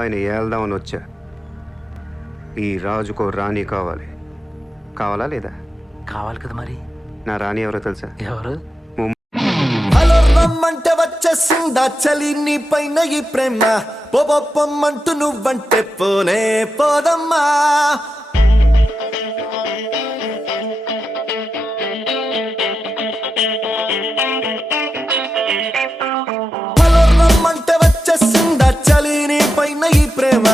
బొంబాయిని ఏల్దామని వచ్చా. ఈ రాజుకో రాణి కావాలి. కావాలా లేదా? కావాలి కదా మరి. నా రాణి ఎవరో తెలుసా? ఎవరు? హలో రమ్మంటే వచ్చేసిందా చలి నీ పైన ఈ ప్రేమ, పొమ్మంటూ నువ్వంటే పోనే పోదమ్మా. హలో రమ్మంటే వచ్చేసిందా చలి నీ పైన ఈ ప్రేమ,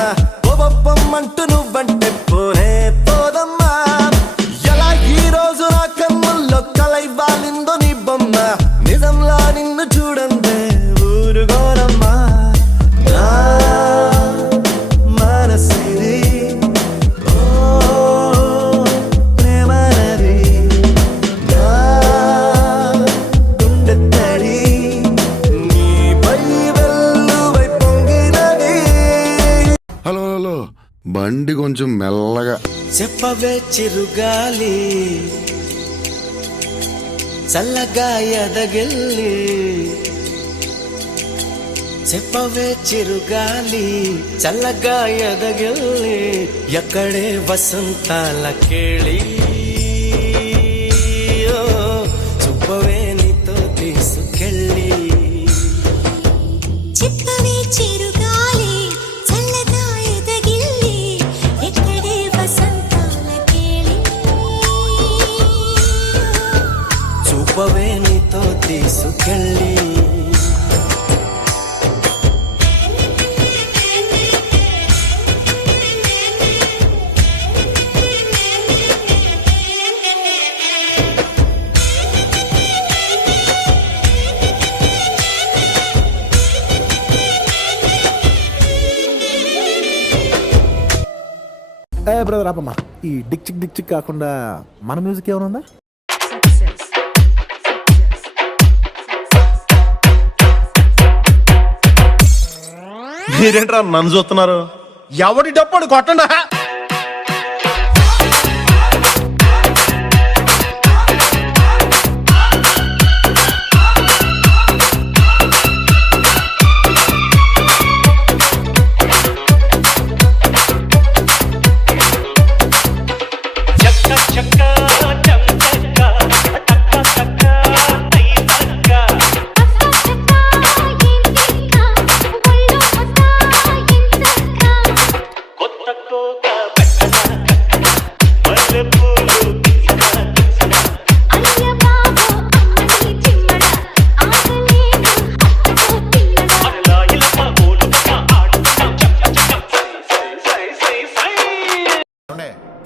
పొమ్మంటూ నువ్వంటే పోనే పోదమ్మా. ఎలా ఈ రోజు నా కన్నుల్లో కలై వాలిందో నీ బొమ్మ, నిజంలా నిన్ను చూడందే ఊరుగోరమ్మా. నా మనసిది ఓ ప్రేమనది, నా గుండె తడి నీపై వెల్లువై పొంగినది. హలో హలో, బండి కొంచెం మెల్లగా. చెప్పవే చిరుగాలి చల్లగా ఎదగిల్లి, చెప్పవే చిరుగాలి చల్లగా ఎదగిల్లి, ఎక్కడే వసంతాల కేళి, చూపవే నీతో తీసుకెళ్ళి. చెప్పవే చిరుగాలి చల్లగా ఎదగిల్లి, ఎక్కడే వసంతాల కేళి, చూపవే నీతో తీసుకెళ్ళి. బ్రదర్ ఆపమ్మా, ఈ డిక్ చిక్ కాకుండా మన మ్యూజిక్ ఏమైనా ఉందా? మీరేంట్రా నన్ను చూస్తున్నారు? ఎవడి డప్పుడు కొట్టండా.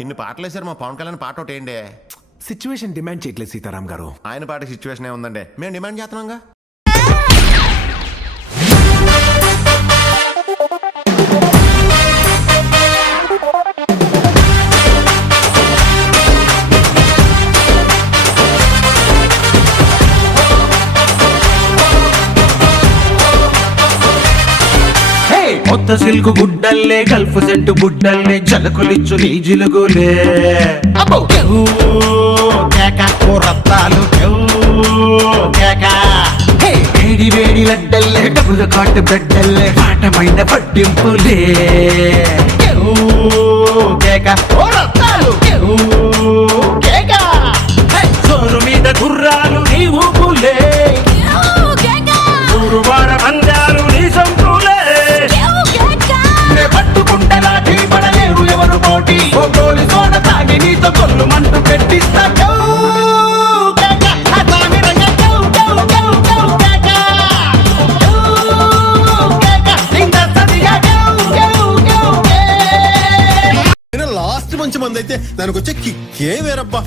ఇన్ని పాటలు వేసారు, మా పవన్ కళ్యాణ్ పాట ఒకటి ఏంటి? సిచ్యువేషన్ డిమాండ్ చేయట్లేదు సీతారాం గారు. ఆయన పాట సిచ్యువేషన్ ఏముందండి, మేము డిమాండ్ చేస్తున్నాంగా. కొత్త సిల్కు గుడ్డల్లే గల్ఫ్ సెంటు బుడ్డల్లే జలకులిచ్చు నీ జిలుగులే, రత్తాలు వేడి వేడి లడ్డల్లే డబ్బుల కాటు బిడ్డల్లే పాఠమైన పట్టింపులే, సోరు మీద గుర్రాలు నీ ఊపులే, ఊరువాడ పందాలు నీ సంపులే, పట్టుకుంటలా పడలేరు ఎవరు పోటీ, గోలి సోడ తాగి నీతో కొల్లు మంటూ పెట్టిస్తా. లాస్ట్ మంచి మంది అయితే దానికి వచ్చే కిక్కే వేరబ్బా.